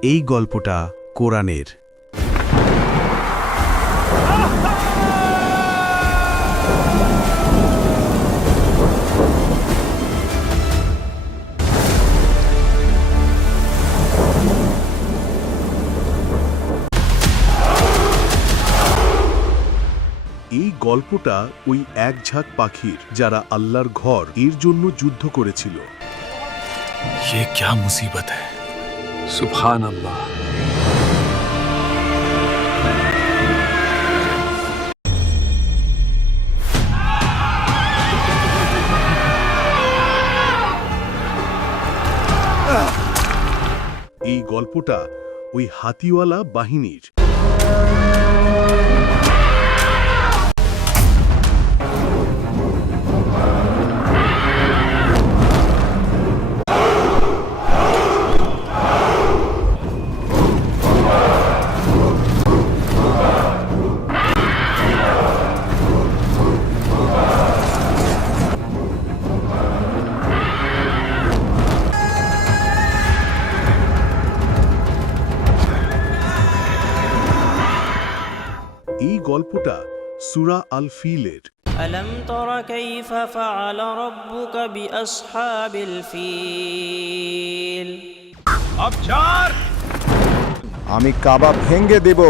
এই গল্পটা কোরআনের এই গল্পটা ওই এক ঝাঁক পাখির যারা আল্লাহর ঘর এর জন্য যুদ্ধ করেছিল ये क्या मुसीबत है সুফহান এই গল্পটা ওই হাতিওয়ালা বাহিনীর। সুরা আল ফিলের ألم تر كيف فعل ربك بأصحاب الفيل আমি কাবা ভেঙ্গে দেব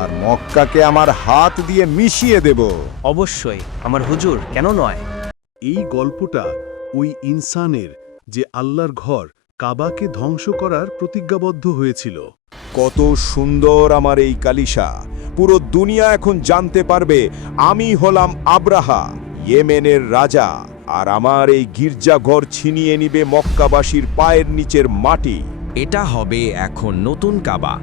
আর মক্কাকে আমার হাত দিয়ে মিশিয়ে দেব অবশ্যই আমার হুজুর কেন নয় এই গল্পটা ওই ইনসানের যে আল্লাহর ঘর কাবাকে ধ্বংস করার প্রতিজ্ঞাবদ্ধ হয়েছিল। কত সুন্দর আমার এই কালিশা পুরো দুনিয়া এখন জানতে পারবে আমি হলাম আব্রাহা ইয়েমেনের রাজা আর আমার এই গির্জাঘর ছিনিয়ে নিবে মক্কাবাসীর পায়ের নিচের মাটি। এটা হবে এখন নতুন কাবা।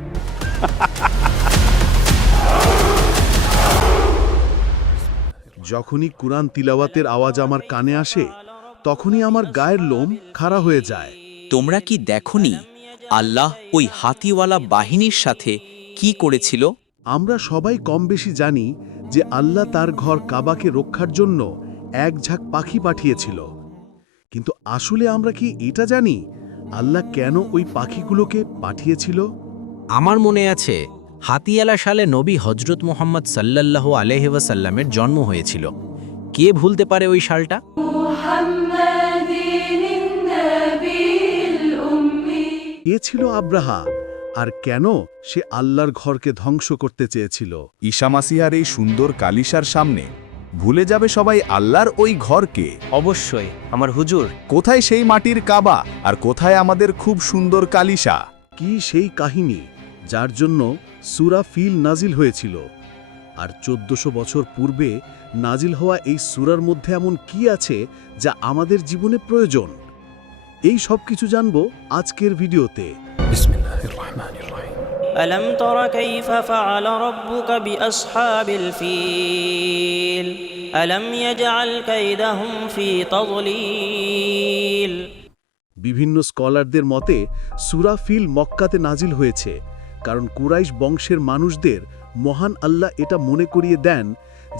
যখনই কুরআন তিলাওয়াতের আওয়াজ আমার কানে আসে তখনই আমার গায়ের লোম খাড়া হয়ে যায়। তোমরা কি দেখনি আল্লাহ ওই হাতিওয়ালা বাহিনীর সাথে কি করেছিল? আমরা সবাই কম বেশি জানি যে আল্লাহ তার ঘর কাবাকে রক্ষার জন্য এক ঝাঁক পাখি পাঠিয়েছিল। কিন্তু আসলে আমরা কি এটা জানি? আল্লাহ কেন ওই পাখিগুলোকে পাঠিয়েছিল? আমার মনে আছে হাতিয়ালা সালে নবী হজরত মোহাম্মদ সাল্লাল্লাহু আলহিবাসাল্লামের জন্ম হয়েছিল। কে ভুলতে পারে ওই সালটা? এ ছিল আব্রাহা আর কেন সে আল্লাহর ঘরকে ধ্বংস করতে চেয়েছিল? ঈশামাসিহার এই সুন্দর কালিশার সামনে ভুলে যাবে সবাই আল্লাহর ওই ঘরকে। অবশ্যই আমার হুজুর। কোথায় সেই মাটির কাবা আর কোথায় আমাদের খুব সুন্দর কালিশা কি সেই কাহিনী যার জন্য সুরা ফিল নাজিল হয়েছিল? আর চোদ্দশো বছর পূর্বে নাজিল হওয়া এই সুরার মধ্যে এমন কি আছে যা আমাদের জীবনে প্রয়োজন? এই সব কিছু জানব আজকের ভিডিওতে। বিভিন্ন স্কলারদের মতে সুরা ফিল মক্কাতে নাজিল হয়েছে কারণ কুরাইশ বংশের মানুষদের মহান আল্লাহ এটা মনে করিয়ে দেন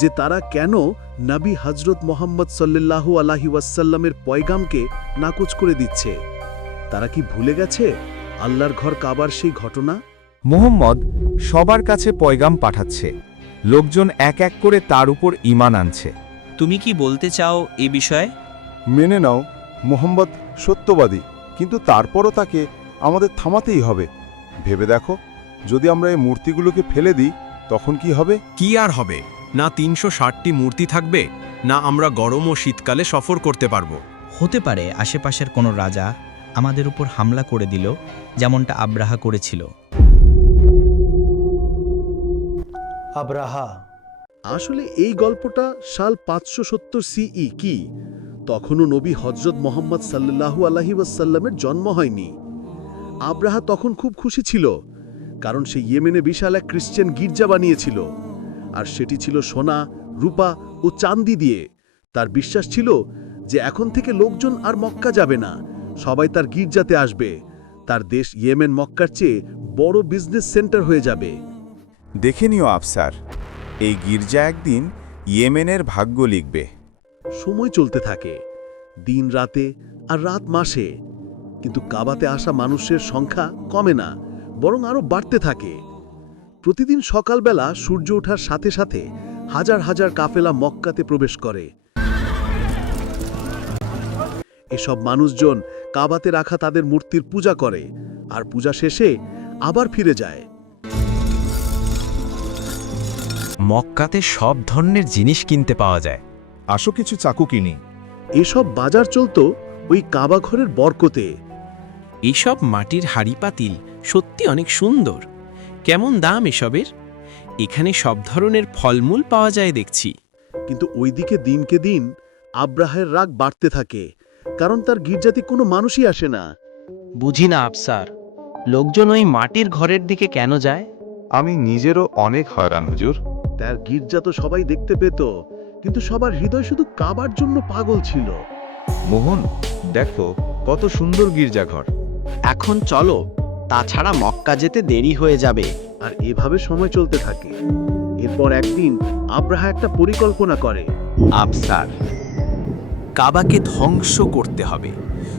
যে তারা কেন নবী হজরত মোহাম্মদ সাল্লাল্লাহু আলাহি ওয়াসাল্লামের পয়গামকে নাকচ করে দিচ্ছে? তারা কি ভুলে গেছে আল্লাহর ঘর কাবার সেই ঘটনা? মোহাম্মদ সবার কাছে পয়গাম পাঠাচ্ছে। লোকজন এক এক করে তার উপর ইমান আনছে। তুমি কি বলতে চাও এ বিষয়ে? মেনে নাও মোহাম্মদ সত্যবাদী কিন্তু তারপরও তাকে আমাদের থামাতেই হবে। ভেবে দেখো যদি আমরা এই মূর্তিগুলোকে ফেলে দিই তখন কি হবে? কি আর হবে? না তিনশো ষাটটি মূর্তি থাকবে না আমরা গরম ও শীতকালে সফর করতে পারব। হতে পারে আশেপাশের কোনো রাজা আমাদের উপর হামলা করে দিল যেমনটা আব্রাহা করেছিল। আব্রাহা। আসলে এই গল্পটা সাল পাঁচশো সত্তর সিই কি? তখনও নবী হজরত মোহাম্মদ সাল্লাহু আলাহি ওয়াসাল্লামের জন্ম হয়নি। আব্রাহা তখন খুব খুশি ছিল কারণ সে ইয়েমেনে বিশাল এক খ্রিশ্চান গির্জা বানিয়েছিল। আর সেটি ছিল সোনা রূপা ও চান্দি দিয়ে। তার বিশ্বাস ছিল যে এখন থেকে লোকজন আর মক্কা যাবে না সবাই তার গির্জাতে আসবে। তার দেশ ইয়েমেন মক্কার চেয়ে বড় বিজনেস সেন্টার হয়ে যাবে। দেখে নিও আফসার এই গির্জা একদিন ইয়েমেনের ভাগ্য লিখবে। সময় চলতে থাকে দিন রাতে আর রাত মাসে। কিন্তু কাবাতে আসা মানুষের সংখ্যা কমে না বরং আরও বাড়তে থাকে। প্রতিদিন সকালবেলা সূর্য ওঠার সাথে সাথে হাজার হাজার কাফেলা মক্কাতে প্রবেশ করে। এসব মানুষজন কাবাতে রাখা তাদের মূর্তির পূজা করে আর পূজা শেষে আবার ফিরে যায়। মক্কাতে সব ধরনের জিনিস কিনতে পাওয়া যায়। আসো কিছু চাকু কিনি। এসব বাজার চলত ওই কাবা ঘরের বরকতে। এইসব মাটির হাড়ি পাতিল সত্যি অনেক সুন্দর। কেমন দাম এসবের? এখানে সব ধরনের ফলমূল পাওয়া যায় দেখছি। কিন্তু ওইদিকে দিনকে দিন আব্রাহের রাগ বাড়তে থাকে কারণ তার গির্জাতে কোনো মানুষই আসে না। বুঝি না আফসার। লোকজন ওই মাটির ঘরের দিকে কেন যায়? আমি নিজেরও অনেক হয়রান হুজুর। তার গির্জা তো সবাই দেখতে পেত কিন্তু সবার হৃদয় শুধু কাবার জন্য পাগল ছিল। মোহন দেখো কত সুন্দর গির্জাঘর। এখন চলো তাছাড়া মক্কা যেতে দেরি হয়ে যাবে। আর এভাবে সময় চলতে থাকে। এরপর একদিন আব্রাহা একটা পরিকল্পনা করে। আফসার কাবাকে ধ্বংস করতে হবে।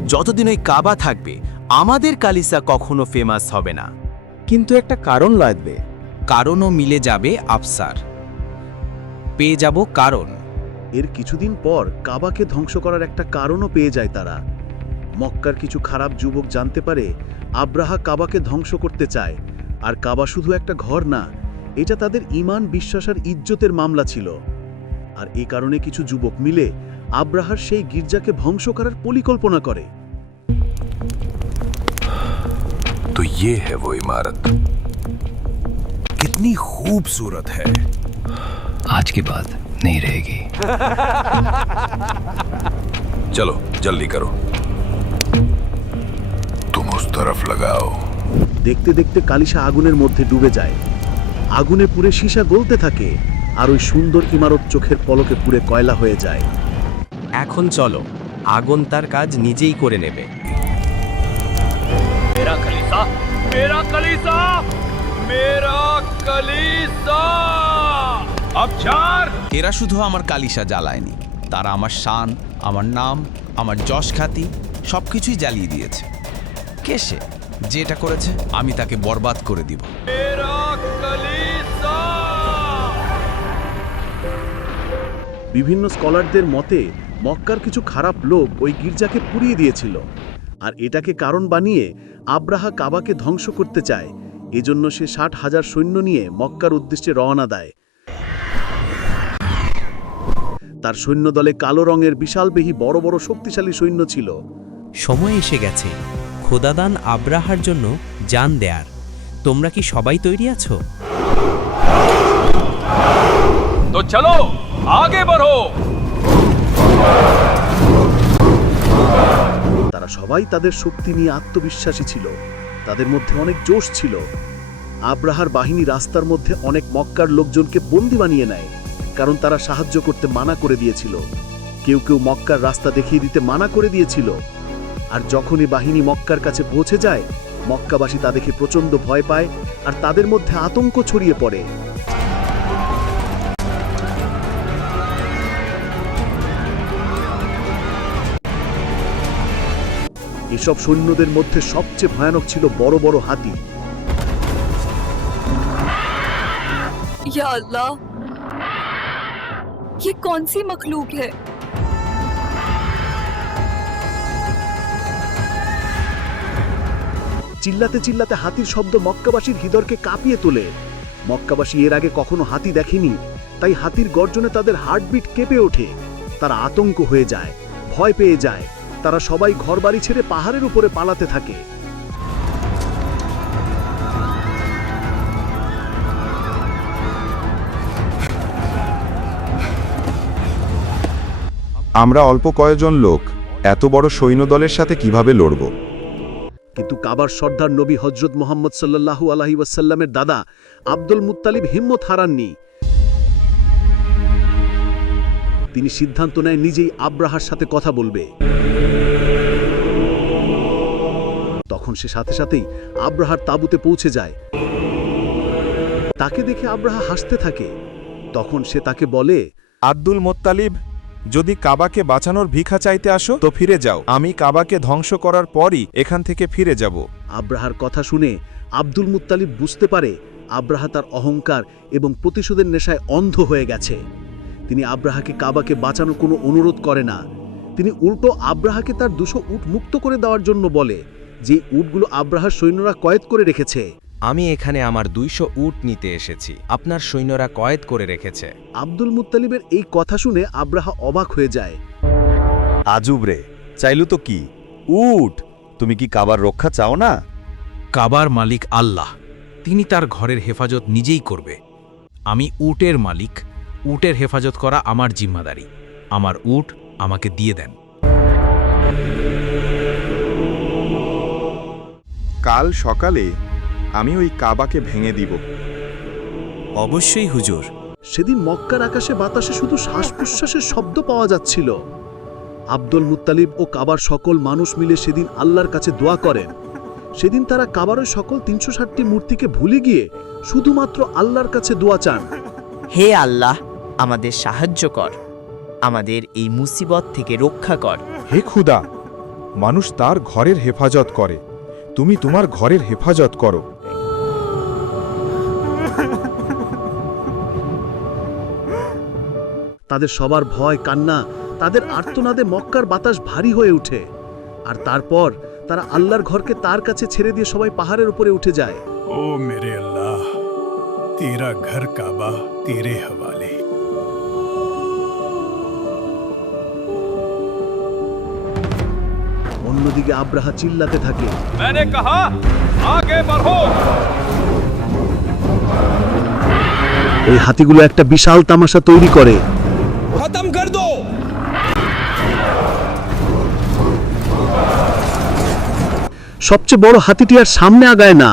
যতদিন ওই কাবা থাকবে আমাদের কালিসা কখনো ফেমাস হবে না। কিন্তু একটা কারণ লাগবে। কারণও মিলে যাবে আফসার। পেয়ে যাব কারণ। এর কিছুদিন পর কাবাকে ধ্বংস করার একটা কারণও পেয়ে যায় তারা। মক্কার কিছু খারাপ যুবক জানতে পারে আব্রাহা কাবাকে ধ্বংস করতে চায় আর কাবা শুধু একটা ঘর না এটা তাদের ইমান বিশ্বাস আর ইজ্জতের মামলা ছিল আর এ কারণে কিছু যুবক মিলে আব্রাহার সেই গির্জাকে ধ্বংস করার পরিকল্পনা করে तो ये है वो इमारत कितनी खूबसूरत है आज के बाद नहीं रहेगी चलो जल्दी करो तुम उस तरफ लगाओ দেখতে দেখতে কালিশা আগুনের মধ্যে ডুবে যায় আগুনে পুড়ে সীসা গলতে থাকে আর ওই সুন্দর ইমারত চোখের পলকে পুড়ে কয়লা হয়ে যায় এখন চলো আগুন তার কাজ নিজেই করে নেবে এরা শুধু আমার কালিসা জ্বালায়নি তারা আমার শান আমার নাম আমার যশ খ্যাতি সব কিছুই জ্বালিয়ে দিয়েছে কে সে? যে এটা করেছে আমি তাকে বরবাদ করে দিব। বিভিন্ন স্কলারদের মতে মক্কার কিছু খারাপ লোক ওই গির্জাকে পুড়িয়ে দিয়েছিল। আর এটাকে কারণ বানিয়ে আব্রাহা কাবাকে ধ্বংস করতে চায়। এজন্য সে ষাট হাজার সৈন্য নিয়ে মক্কার উদ্দেশ্যে রওনা দেয়। তার সৈন্যদলে কালো রঙের বিশালবেহী বড় বড় শক্তিশালী সৈন্য ছিল। সময় এসে গেছে। খোদাদান আব্রাহার জন্য যান দেয়ার। তোমরা কি সবাই তৈরি আছো? তো চলো আগে বাড়ো। তারা সবাই তাদের শক্তি নিয়ে আত্মবিশ্বাসী ছিল। তাদের মধ্যে অনেক জোশ ছিল। আব্রাহার বাহিনী রাস্তার মধ্যে অনেক মক্কার লোকজনকে বন্দি বানিয়ে নেয় কারণ তারা সাহায্য করতে মানা করে দিয়েছিল। কেউ কেউ মক্কার রাস্তা দেখিয়ে দিতে মানা করে দিয়েছিল। আর যখনই বাহিনী মক্কার কাছে পৌঁছে যায় মক্কাবাসী তা দেখে প্রচণ্ড ভয় পায় আর তাদের মধ্যে আতঙ্ক ছড়িয়ে পড়ে এসব সৈন্যদের মধ্যে সবচেয়ে ভয়ানক ছিল বড় বড় হাতি या अल्लाह ये कौन सी मखलूक है চিল্লাতে চিল্লাতে হাতির শব্দ মক্কাবাসীর হৃদয়কে কাঁপিয়ে তোলে। মক্কাবাসী এর আগে কখনো হাতি দেখেনি, তাই হাতির গর্জনে তাদের হার্টবিট কেঁপে ওঠে। তারা আতঙ্ক হয়ে যায়, ভয় পেয়ে যায়। তারা সবাই ঘরবাড়ি ছেড়ে পাহাড়ের উপরে পালাতে থাকে। আমরা অল্প কয়েকজন লোক, এত বড় সৈন্যদলের সাথে কীভাবে লড়ব? কিন্তু কাবার সর্দার নবী হজরত মোহাম্মদ সাল্লাল্লাহু আলাহি ওয়াসাল্লামের দাদা আব্দুল মুত্তালিব হিম্মত হারাননি। তিনি সিদ্ধান্ত নেয় নিজেই আব্রাহার সাথে কথা বলবে। তখন সে সাথে সাথেই আব্রাহার তাঁবুতে পৌঁছে যায়। তাকে দেখে আব্রাহা হাসতে থাকে। তখন সে তাকে বলে, আব্দুল মোত্তালিব যদি কাবাকে বাঁচানোর ভিক্ষা চাইতে আসো, তো ফিরে যাও। আমি কাবাকে ধ্বংস করার পরই এখান থেকে ফিরে যাব। আব্রাহার কথা শুনে আব্দুল মুত্তালিব বুঝতে পারে আব্রাহা তার অহংকার এবং প্রতিশোধের নেশায় অন্ধ হয়ে গেছে। তিনি আব্রাহাকে কাবাকে বাঁচানোর কোনো অনুরোধ করে না। তিনি উল্টো আব্রাহাকে তার দুশো উট মুক্ত করে দেওয়ার জন্য বলে, যে উটগুলো আব্রাহার সৈন্যরা কয়েদ করে রেখেছে। আমি এখানে আমার দুইশো উট নিতে এসেছি। আপনার সৈন্যরা কয়েদ করে রেখেছে। আব্দুল মুত্তালিবের এই কথা শুনে আব্রাহা অবাক হয়ে যায়। আজুব রে চাইলু তো কি? উট! তুমি কি কাবার রক্ষা চাও না? কাবার মালিক আল্লাহ। তিনি তার ঘরের হেফাজত নিজেই করবে। আমি উটের মালিক। উটের হেফাজত করা আমার জিম্মাদারি। আমার উট আমাকে দিয়ে দেন। কাল সকালে আমি ওই কাবাকে ভেঙে দিব। অবশ্যই হুজুর। সেদিন মক্কার আকাশে বাতাসে শুধু শ্বাস প্রশ্বাসের শব্দ পাওয়া যাচ্ছিল। আব্দুল মুত্তালিব ও কাবার সকল মানুষ মিলে সেদিন আল্লাহর কাছে দোয়া করেন। সেদিন তারা কাবারের সকল তিনশো ষাটটি মূর্তিকে ভুলে গিয়ে শুধুমাত্র আল্লাহর কাছে দোয়া চান। হে আল্লাহ আমাদের সাহায্য কর। আমাদের এই মুসিবত থেকে রক্ষা কর। হে খুদা মানুষ তার ঘরের হেফাজত করে। তুমি তোমার ঘরের হেফাজত করো। তাদের সবার ভয় কান্না তাদের আর্তনাদে মক্কার বাতাস ভারী হয়ে উঠে। আর তারপর তারা আল্লাহর ঘরকে তার কাছে ছেড়ে দিয়ে সবাই পাহাড়ের উপরে উঠে যায়। ও মেরে আল্লাহ তেরা ঘর কাবা তেরে হওয়ালে। অন্যদিকে আব্রাহা চিল্লাতে থাকে। মানে কাহা আগে বাড়ো এই হাতিগুলো একটা বিশাল তামাশা তৈরি করে। সবচেয়ে বড় হাতিটি আর সামনে আগায় না।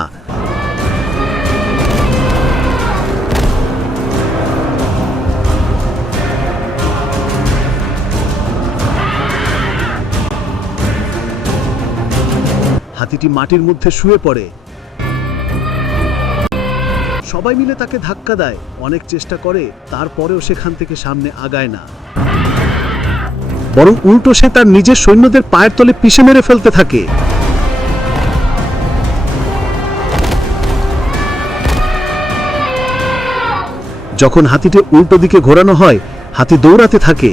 হাতিটি মাটির মধ্যে শুয়ে পড়ে। সবাই মিলে তাকে ধাক্কা দেয়। অনেক চেষ্টা করে, তারপরেও সেখান থেকে সামনে আগায় না। বরং উল্টো সে তার নিজের সৈন্যদের পায়ের তলে পিষে মেরে ফেলতে থাকে। যখন হাতিটি উল্টো দিকে ঘোরানো হয় হাতি দৌড়াতে থাকে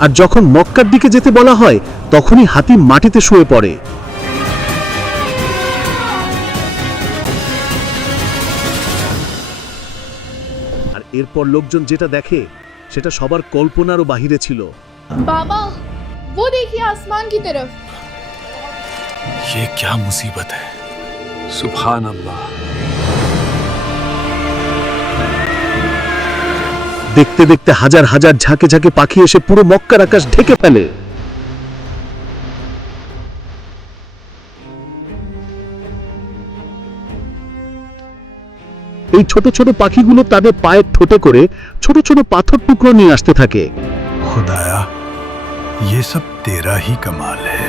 আর যখন মক্কার দিকে যেতে বলা হয় তখনই হাতি মাটিতে শুয়ে পড়ে আর এরপর লোকজন যেটা দেখে সেটা সবার কল্পনারও বাহিরে ছিল बाबा वो देखिए आसमान की तरफ ये क्या मुसीबत है सुभान अल्लाह দেখতে দেখতে হাজার হাজার ঝাঁকে ঝাঁকে পাখি এসে পুরো মক্কার আকাশ ঢেকে ফেলে এই ছোট ছোট পাখিগুলো তাদের পায়ের ঠোঁটে করে ছোট ছোট পাথর টুকরো নিয়ে আসতে থাকে खुदाया ये सब तेरा ही कमाल है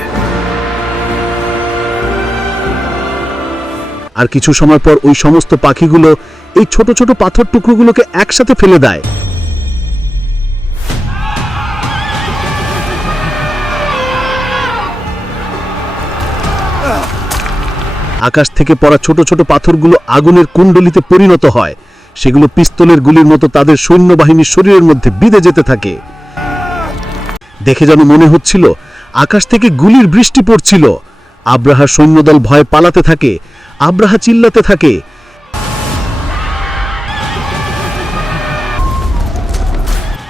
আর কিছু সময় পর ওই সমস্ত পাখিগুলো এই ছোট ছোট পাথর টুকরোগুলোকে একসাথে ফেলে দেয় আকাশ থেকে পড়া ছোট ছোট পাথরগুলো আগুনের কুণ্ডলিতে পরিণত হয়। সেগুলো পিস্তলের গুলির মতো তাদের সৈন্যবাহিনীর শরীরের মধ্যে বিঁধে যেতে থাকে। দেখে যেন মনে হচ্ছিল, আকাশ থেকে গুলির বৃষ্টি পড়ছিল। আব্রাহার সৈন্যদল ভয়ে পালাতে থাকে, আব্রাহা চিল্লাতে থাকে।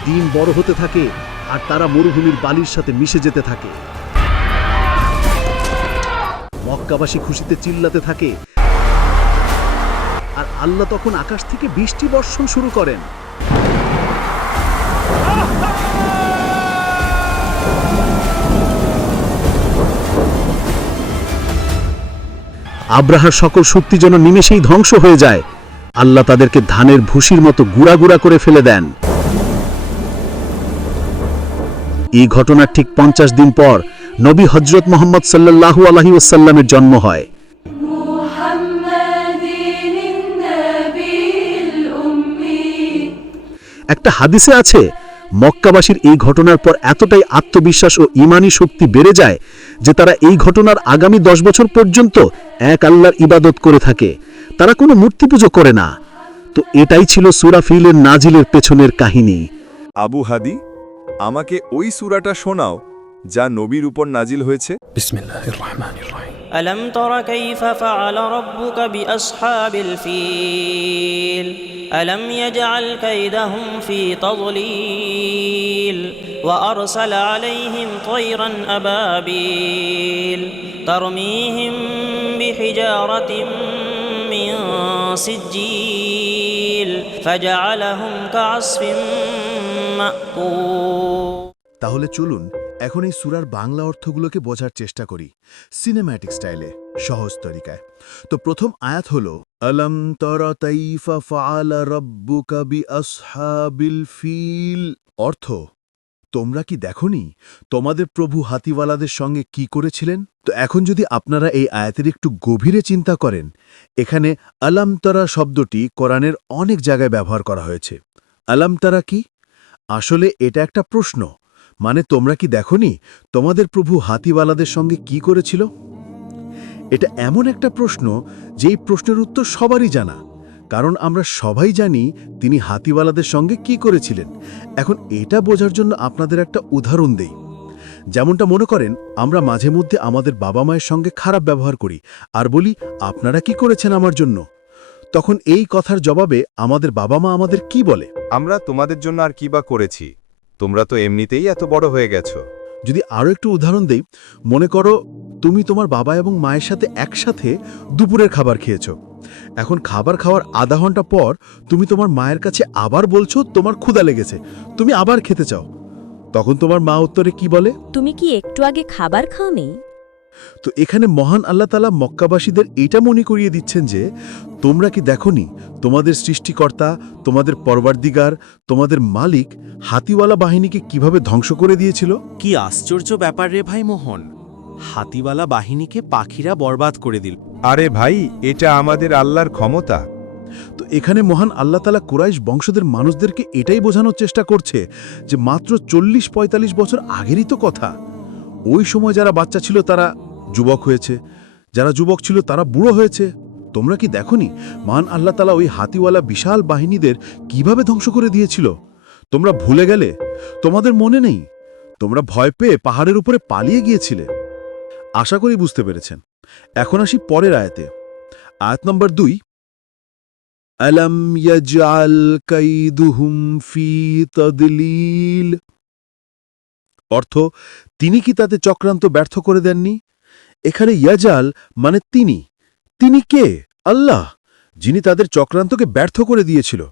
দিন বড় হতে থাকে, আর তারা মরুভূমির বালির সাথে মিশে যেতে থাকে। মক্কাবাসী খুশিতে চিল্লাতে থাকে। আর আল্লাহ তখন আকাশ থেকে বৃষ্টি বর্ষণ শুরু করেন। আব্রাহার সকল শক্তি যেন নিমেষেই ধ্বংস হয়ে যায়। আল্লাহ তাদেরকে ধানের ভুসির মতো গুড়া গুড়া করে ফেলে দেন। এই ঘটনার ঠিক পঞ্চাশ দিন পর নবী হজরত মোহাম্মদ সাল্লাল্লাহু আলহি ওসাল্লামের জন্ম হয়। একটা হাদিসে আছে, মক্কাবাসীর এই ঘটনার পর এতটাই আত্মবিশ্বাস ও ইমানি শক্তি বেড়ে যায় যে তারা এই ঘটনার আগামী দশ বছর পর্যন্ত এক আল্লাহর ইবাদত করে থাকে। তারা কোনো মূর্তি পুজো করে না। তো এটাই ছিল সুরাফিলের নাজিলের পেছনের কাহিনী। আবু হাদি, আমাকে ওই সুরাটা শোনাও। যা নবীর উপর নাজিল হয়েছে ألم تر كيف فعل ربك بأصحاب الفيل ألم يجعل كيدهم في تضليل وأرسل عليهم طيرا أبابيل ترميهم بحجارة من سجيل فجعلهم كعصف مأكول তাহলে চলুন এখন এই সুরার বাংলা অর্থগুলোকে বোঝার চেষ্টা করি সিনেম্যাটিক স্টাইলে সহজ তরিকায়। তো প্রথম আয়াত হল, আলম ফিল? অর্থ, তোমরা কি দেখনি? তোমাদের প্রভু হাতিওয়ালাদের সঙ্গে কি করেছিলেন? তো এখন যদি আপনারা এই আয়াতের একটু গভীরে চিন্তা করেন, এখানে আলামতারা শব্দটি কোরআনের অনেক জায়গায় ব্যবহার করা হয়েছে। আলামতারা কি? আসলে এটা একটা প্রশ্ন। মানে তোমরা কি দেখনি তোমাদের প্রভু হাতিওয়ালাদের সঙ্গে কি করেছিল? এটা এমন একটা প্রশ্ন যেই প্রশ্নের উত্তর সবারই জানা। কারণ আমরা সবাই জানি তিনি হাতিওয়ালাদের সঙ্গে কি করেছিলেন। এখন এটা বোঝার জন্য আপনাদের একটা উদাহরণ দেই। যেমনটা মনে করেন, আমরা মাঝে মধ্যে আমাদের বাবা মায়ের সঙ্গে খারাপ ব্যবহার করি আর বলি, আপনারা কি করেছেন আমার জন্য? তখন এই কথার জবাবে আমাদের বাবা মা আমাদের কি বলে? আমরা তোমাদের জন্য আর কি বা করেছি? তোমরা তো এমনিতেই এত বড় হয়ে গেছো। যদি আরও একটু উদাহরণ দিই মনে করো তুমি তোমার বাবা এবং মায়ের সাথে একসাথে দুপুরের খাবার খেয়েছো। এখন খাবার খাওয়ার আধা ঘণ্টা পর তুমি তোমার মায়ের কাছে আবার বলছো তোমার ক্ষুদা লেগেছে তুমি আবার খেতে চাও। তখন তোমার মা উত্তরে কি বলে? তুমি কি একটু আগে খাবার খাওনি? তো এখানে মহান আল্লাহ তালা মক্কাবাসীদের এটা মনে করিয়ে দিচ্ছেন যে তোমরা কি দেখনি তোমাদের সৃষ্টিকর্তা তোমাদের পরবারদিগার তোমাদের মালিক হাতিওয়ালা বাহিনীকে কীভাবে ধ্বংস করে দিয়েছিল? কি আশ্চর্য ব্যাপার রে ভাই মোহন। হাতিওয়ালা বাহিনীকে পাখিরা বরবাদ করে দিল। আরে ভাই এটা আমাদের আল্লাহর ক্ষমতা। তো এখানে মহান আল্লাহ তালা কুরাইশ বংশদের মানুষদেরকে এটাই বোঝানোর চেষ্টা করছে যে মাত্র চল্লিশ পঁয়তাল্লিশ বছর আগেরই তো কথা। ওই সময় যারা বাচ্চা ছিল তারা যুবক হয়েছে। যারা যুবক ছিল তারা বুড়ো হয়েছে। তোমরা কি দেখনি? মান আল্লাহ তালা ওই হাতিওয়ালা বিশাল বাহিনীদের কীভাবে ধ্বংস করে দিয়েছিল? তোমরা ভুলে গেলে? তোমাদের মনে নেই? তোমরা ভয় পেয়ে পাহাড়ের উপরে পালিয়ে গিয়েছিলে। আশা করি বুঝতে পেরেছেন। এখন আসি পরের আয়াতে। আয়াত নম্বর দুই। আলম ফি তদলিল। অর্থ, তিনি কি তাতে চক্রান্ত ব্যর্থ করে দেননি? এখানে ইয়াজাল মানে তিনি। তিনি কে? আল্লাহ, যিনি তাদের চক্রান্তকে ব্যর্থ করে দিয়েছিল।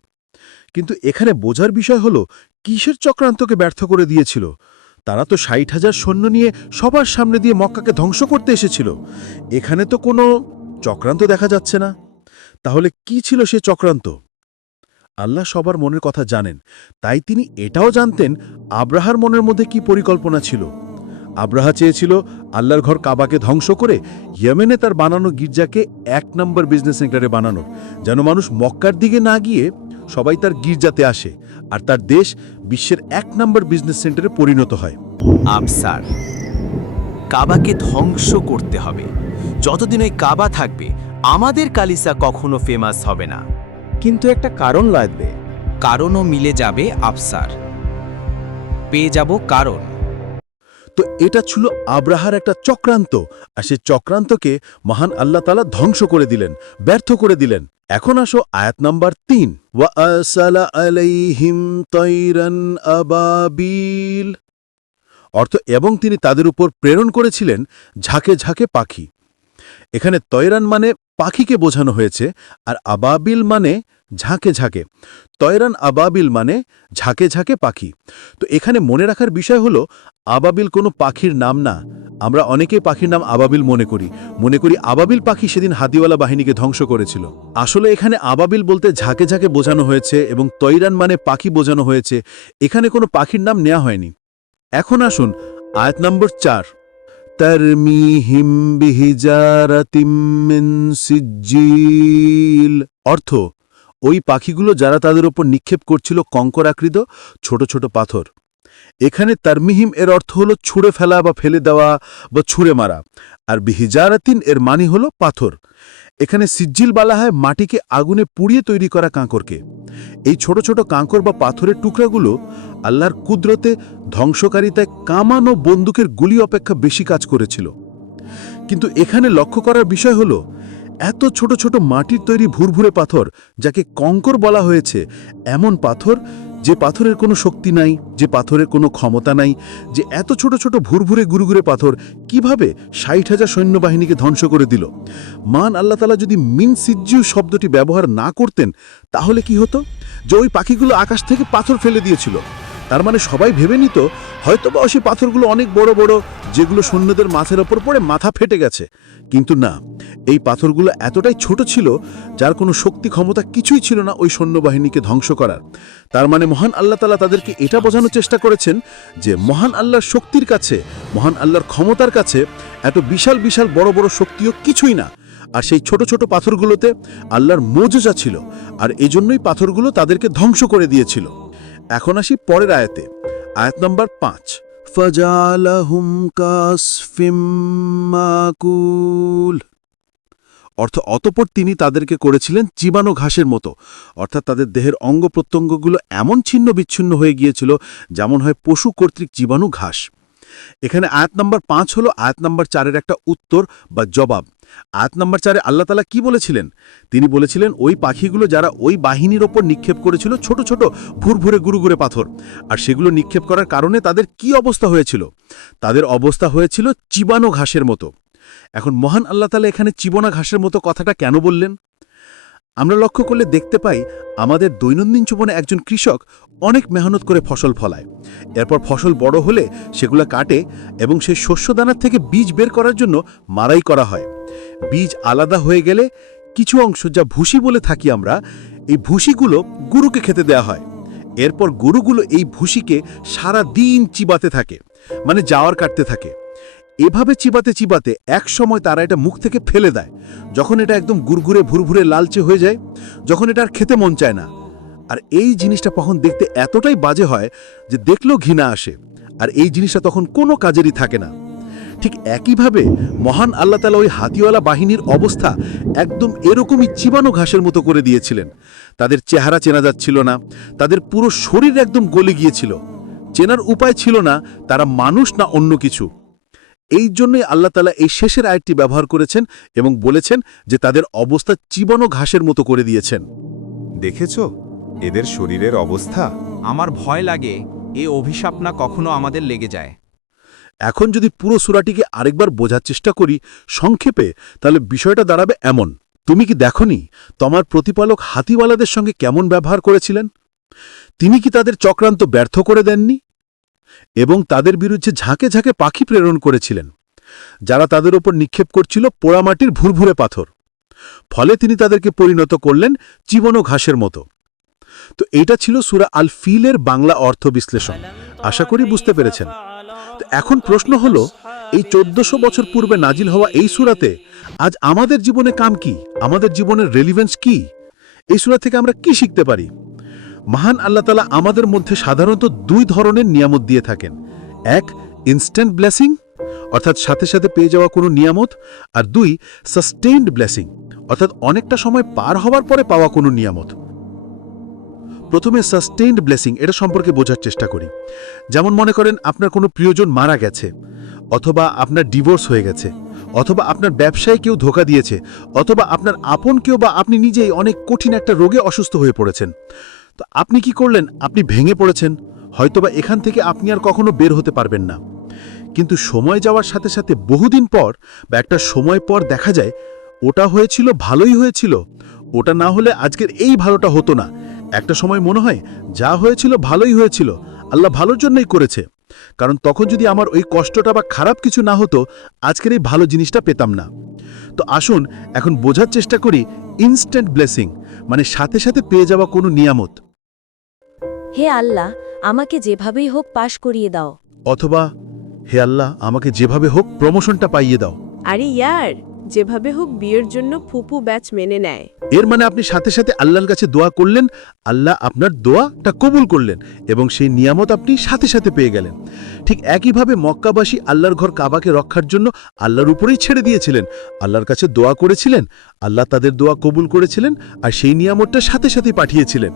কিন্তু এখানে বোঝার বিষয় হল, কিসের চক্রান্তকে ব্যর্থ করে দিয়েছিল? তারা তো ষাট হাজার সৈন্য নিয়ে সবার সামনে দিয়ে মক্কাকে ধ্বংস করতে এসেছিল। এখানে তো কোনো চক্রান্ত দেখা যাচ্ছে না। তাহলে কি ছিল সে চক্রান্ত? আল্লাহ সবার মনের কথা জানেন, তাই তিনি এটাও জানতেন আব্রাহার মনের মধ্যে কি পরিকল্পনা ছিল। আব্রাহা চেয়েছিল আল্লাহর ঘর কাবাকে ধ্বংস করে ইয়েমেনে তার বানানো গির্জাকে এক নম্বর বিজনেস সেন্টারে বানানোর যেন মানুষ মক্কার দিকে না গিয়ে সবাই তার গির্জাতে আসে আর তার দেশ বিশ্বের এক নম্বর বিজনেস সেন্টারে পরিণত হয়। আফসার কাবাকে ধ্বংস করতে হবে। যতদিন ওই কাবা থাকবে আমাদের কালিসা কখনো ফেমাস হবে না। কিন্তু একটা কারণ লাগবে। কারণও মিলে যাবে আফসার। পেয়ে যাব কারণ। তো এটা ছিল আব্রাহার একটা চক্রান্ত, আর সে চক্রান্তকে মহান আল্লাহ তালা ধ্বংস করে দিলেন, ব্যর্থ করে দিলেন। এখন আসো আয়াত নাম্বার তিন। ওয়া আরসালা আলাইহিম তৈরান আবাবিল। অর্থ, এবং তিনি তাদের উপর প্রেরণ করেছিলেন ঝাঁকে ঝাঁকে পাখি। এখানে তয়রান মানে পাখিকে বোঝানো হয়েছে, আর আবাবিল মানে ঝাঁকে ঝাঁকে। তয়রান আবাবিল মানে ঝাঁকে ঝাঁকে পাখি। তো এখানে মনে রাখার বিষয় হলো, আবাবিল কোনো পাখির নাম না। আমরা অনেকেই পাখির নাম আবাবিল মনে করি। মনে করি আবাবিল পাখি সেদিন হাতিওয়ালা বাহিনীকে ধ্বংস করেছিল। আসলে এখানে আবাবিল বলতে ঝাঁকে ঝাঁকে বোঝানো হয়েছে এবং তৈরান মানে পাখি বোঝানো হয়েছে। এখানে কোনো পাখির নাম নেওয়া হয়নি। এখন আসুন, আয়াত নম্বর চার। তরমিহিম বিহিজারাতিম সিজ্জিল। অর্থ ওই পাখিগুলো যারা তাদের ওপর নিক্ষেপ করছিল কঙ্করাকৃত ছোট ছোট পাথর। এখানে তারমিহিম এর অর্থ হলো ছুঁড়ে ফেলা বা ফেলে দেওয়া বা ছুঁড়ে মারা। আর বিহিজারাতিন এর মানি হলো পাথর। এখানে সিজ্জিল বলা হয় মাটিকে আগুনে পুড়িয়ে তৈরি করা কাঁকরকে। এই ছোট ছোট কাঁকর বা পাথরের টুকরাগুলো আল্লাহর কুদরতে ধ্বংসকারিতায় কামানো বন্দুকের গুলি অপেক্ষা বেশি কাজ করেছিল। কিন্তু এখানে লক্ষ্য করার বিষয় হলো এত ছোট ছোট মাটির তৈরি ভুরভুরে পাথর যাকে কঙ্কর বলা হয়েছে, এমন পাথর যে পাথরের কোনো শক্তি নাই, যে পাথরের কোনো ক্ষমতা নাই, যে এত ছোট ছোট ভুরভুরে গুরুগুরে পাথর কীভাবে ষাট হাজার সৈন্যবাহিনীকে ধ্বংস করে দিল? মান আল্লাহ তালা যদি মিন সিজ্জু শব্দটি ব্যবহার না করতেন, তাহলে কি হতো? যে ওই পাখিগুলো আকাশ থেকে পাথর ফেলে দিয়েছিল। তার মানে সবাই ভেবে নিত, হয়তোবা সে পাথরগুলো অনেক বড় বড়, যেগুলো সৈন্যদের মাথার ওপর পড়ে মাথা ফেটে গেছে। কিন্তু না, এই পাথরগুলো এতটাই ছোট ছিল, যার কোনো শক্তি ক্ষমতা কিছুই ছিল না ওই সৈন্যবাহিনীকে ধ্বংস করার। তার মানে মহান আল্লাহ তালা তাদেরকে এটা বোঝানোর চেষ্টা করেছেন যে মহান আল্লাহর শক্তির কাছে, মহান আল্লাহর ক্ষমতার কাছে এত বিশাল বিশাল বড় বড় শক্তিও কিছুই না। আর সেই ছোট ছোট পাথরগুলোতে আল্লাহর মজুজা ছিল, আর এজন্যই পাথরগুলো তাদেরকে ধ্বংস করে দিয়েছিল। এখন আসি পরের আয়াতে। আয়াত নম্বর পাঁচ। ফজালাহুম কাসফিমাকুল অর্থ, অতপর তিনি তাদেরকে করেছিলেন জীবাণু ঘাসের মতো। অর্থাৎ তাদের দেহের অঙ্গ প্রত্যঙ্গগুলো এমন ছিন্ন বিচ্ছিন্ন হয়ে গিয়েছিল, যেমন হয় পশু কর্তৃক জীবাণু ঘাস। এখানে আয়াত নম্বর পাঁচ হলো আয়াত নম্বর চারের একটা উত্তর বা জবাব। আয়াত নম্বর চারে আল্লাহ তালা কি বলেছিলেন? তিনি বলেছিলেন, ওই পাখিগুলো যারা ওই বাহিনীর ওপর নিক্ষেপ করেছিল, ছোট ছোট ভুরভুরে গুরুগুরে পাথর। আর সেগুলো নিক্ষেপ করার কারণে তাদের কি অবস্থা হয়েছিল? তাদের অবস্থা হয়েছিল চিবানো ঘাসের মতো। এখন মহান আল্লাহ তালা এখানে চিবনা ঘাসের মতো কথাটা কেন বললেন? আমরা লক্ষ্য করলে দেখতে পাই, আমাদের দৈনন্দিন জীবনে একজন কৃষক অনেক মেহনত করে ফসল ফলায়। এরপর ফসল বড় হলে সেগুলো কাটে এবং সেই শস্যদানার থেকে বীজ বের করার জন্য মারাই করা হয়। বীজ আলাদা হয়ে গেলে কিছু অংশ যা ভুসি বলে থাকি আমরা, এই ভুসিগুলো গুরুকে খেতে দেয়া হয়। এরপর গরুগুলো এই ভুসিকে সারা দিন চিবাতে থাকে মানে যাওয়ার কাটতে থাকে। এভাবে চিবাতে চিবাতে এক সময় তারা এটা মুখ থেকে ফেলে দেয়, যখন এটা একদম গুড়গুড়ে ভুরভুরে লালচে হয়ে যায়, যখন এটা আর খেতে মন চায় না। আর এই জিনিসটা তখন দেখতে এতটাই বাজে হয় যে দেখলেও ঘৃণা আসে, আর এই জিনিসটা তখন কোনো কাজেরই থাকে না। ঠিক একইভাবে মহান আল্লাহ তালা ওই হাতিওয়ালা বাহিনীর অবস্থা একদম এরকমই চিবানো ঘাসের মতো করে দিয়েছিলেন। তাদের চেহারা চেনা যাচ্ছিল না তাদের পুরো শরীর একদম গলে গিয়েছিল। চেনার উপায় ছিল না তারা মানুষ না অন্য কিছু। এই জন্যই আল্লাহ তালা এই শেষের আয়টি ব্যবহার করেছেন এবং বলেছেন যে তাদের অবস্থা চিবানো ঘাসের মতো করে দিয়েছেন। দেখেছ? এদের শরীরের অবস্থা? আমার ভয় লাগে এ অভিশাপ না কখনো আমাদের লেগে যায়। এখন যদি পুরো সুরাটিকে আরেকবার বোঝার চেষ্টা করি সংক্ষেপে, তাহলে বিষয়টা দাঁড়াবে এমন। তুমি কি দেখনি তোমার প্রতিপালক হাতিওয়ালাদের সঙ্গে কেমন ব্যবহার করেছিলেন? তিনি কি তাদের চক্রান্ত ব্যর্থ করে দেননি? এবং তাদের বিরুদ্ধে ঝাঁকে ঝাঁকে পাখি প্রেরণ করেছিলেন, যারা তাদের ওপর নিক্ষেপ করছিল পোড়ামাটির ভুরভুরে পাথর। ফলে তিনি তাদেরকে পরিণত করলেন চিবনো ঘাসের মতো। তো এটা ছিল সুরা আল ফিলের বাংলা অর্থ বিশ্লেষণ। আশা করি বুঝতে পেরেছেন। এখন প্রশ্ন হলো, এই চোদ্দশো বছর পূর্বে নাজিল হওয়া এই সুরাতে আজ আমাদের জীবনে কাম কি? আমাদের জীবনের রেলিভেন্স কি? এই সুরা থেকে আমরা কি শিখতে পারি? মহান আল্লাহ তালা আমাদের মধ্যে সাধারণত দুই ধরনের নিয়ামত দিয়ে থাকেন। এক ইনস্ট্যান্ট ব্লেসিং অর্থাৎ সাথে সাথে পেয়ে যাওয়া কোনো নিয়ামত, আর দুই সাস্টেইনড ব্লেসিং অর্থাৎ অনেকটা সময় পার হওয়ার পরে পাওয়া কোনো নিয়ামত। প্রথমে সাস্টেইনড ব্লেসিং এটা সম্পর্কে বোঝার চেষ্টা করি। যেমন মনে করেন, আপনার কোনো প্রিয়জন মারা গেছে, অথবা আপনার ডিভোর্স হয়ে গেছে, অথবা আপনার ব্যবসায় কেউ ধোকা দিয়েছে, অথবা আপনার আপন কেউ বা আপনি নিজেই অনেক কঠিন একটা রোগে অসুস্থ হয়ে পড়েছেন। তো আপনি কি করলেন? আপনি ভেঙে পড়েছেন, হয়তোবা এখান থেকে আপনি আর কখনো বের হতে পারবেন না। কিন্তু সময় যাওয়ার সাথে সাথে বহুদিন পর, বা একটা সময় পর দেখা যায়, ওটা হয়েছিল, ভালোই হয়েছিল, ওটা না হলে আজকের এই ভালোটা হতো না। একটা সময় মনে হয় যা হয়েছিল ভালোই হয়েছিল আল্লাহ ভালোর জন্যই করেছে। কারণ তখন যদি আমার ওই কষ্টটা বা খারাপ কিছু না হতো আজকের এই ভালো জিনিসটা পেতাম না। তো আসুন এখন বোঝার চেষ্টা করি ইনস্ট্যান্ট ব্লেসিং মানে সাথে সাথে পেয়ে যাওয়া কোনো নিয়ামত। হে আল্লাহ আমাকে যেভাবেই হোক পাশ করিয়ে দাও। অথবা হে আল্লাহ আমাকে যেভাবে হোক প্রমোশনটা পাইয়ে দাও। আরে ইয়ার! যেভাবে হোক বিয়ের জন্য ফুপু ব্যাচ মেনে নেয়। এর মানে আপনি সাথে সাথে আল্লাহর কাছে দোয়া করলেন, আল্লাহ আপনার দোয়াটা কবুল করলেন এবং সেই নিয়ামত আপনি সাথে সাথে পেয়ে গেলেন। ঠিক একইভাবে মক্কাবাসী আল্লাহর ঘর কাবাকে রক্ষার জন্য আল্লাহর উপরেই ছেড়ে দিয়েছিলেন। আল্লাহর কাছে দোয়া করেছিলেন, আল্লাহ তাদের দোয়া কবুল করেছিলেন আর সেই নিয়ামতটা সাথে সাথে পাঠিয়েছিলেন।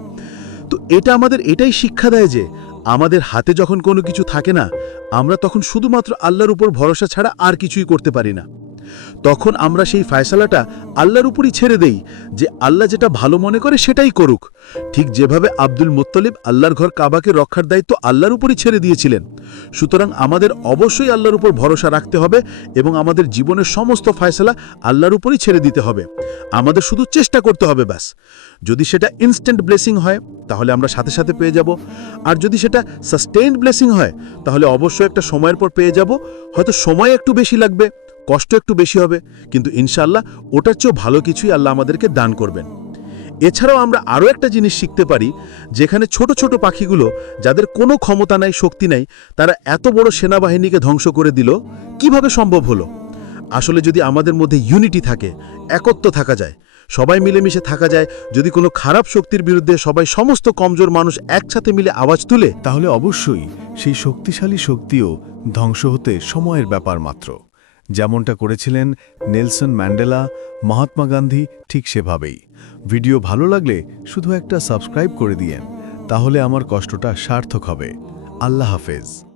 তো এটা আমাদের এটাই শিক্ষা দেয় যে আমাদের হাতে যখন কোনো কিছু থাকে না, আমরা তখন শুধুমাত্র আল্লাহর উপর ভরসা ছাড়া আর কিছুই করতে পারি না। তখন আমরা সেই ফায়সালাটা আল্লাহর উপরই ছেড়ে দেই যে আল্লাহ যেটা ভালো মনে করে সেটাই করুক। ঠিক যেভাবে আব্দুল মুত্তলিব আল্লাহর ঘর কাবাকে রক্ষার দায়িত্ব আল্লাহর উপরই ছেড়ে দিয়েছিলেন। সুতরাং আমাদের অবশ্যই আল্লাহর উপর ভরসা রাখতে হবে এবং আমাদের জীবনের সমস্ত ফায়সালা আল্লাহর উপরই ছেড়ে দিতে হবে। আমাদের শুধু চেষ্টা করতে হবে ব্যাস। যদি সেটা ইনস্ট্যান্ট ব্লেসিং হয়, তাহলে আমরা সাথে সাথে পেয়ে যাব। আর যদি সেটা সাস্টেইনড ব্লেসিং হয়, তাহলে অবশ্যই একটা সময়ের পর পেয়ে যাব। হয়তো সময় একটু বেশি লাগবে। কষ্ট একটু বেশি হবে, কিন্তু ইনশাল্লাহ ওটার চেয়েও ভালো কিছুই আল্লাহ আমাদেরকে দান করবেন। এছাড়াও আমরা আরও একটা জিনিস শিখতে পারি, যেখানে ছোট ছোট পাখিগুলো যাদের কোনো ক্ষমতা নাই, শক্তি নাই, তারা এত বড় সেনাবাহিনীকে ধ্বংস করে দিল, কীভাবে সম্ভব হলো? আসলে যদি আমাদের মধ্যে ইউনিটি থাকে একত্ব থাকা যায়, সবাই মিলেমিশে থাকা যায়, যদি কোনো খারাপ শক্তির বিরুদ্ধে সবাই সমস্ত কমজোর মানুষ একসাথে মিলে আওয়াজ তুলে, তাহলে অবশ্যই সেই শক্তিশালী শক্তিও ধ্বংস হতে সময়ের ব্যাপার মাত্র। যেমনটা করেছিলেন নেলসন ম্যান্ডেলা, মহাত্মা গান্ধী ঠিক সেভাবেই। ভিডিও ভালো লাগলে শুধু একটা সাবস্ক্রাইব করে দিয়েন, তাহলে আমার কষ্টটা সার্থক হবে। আল্লাহ হাফেজ।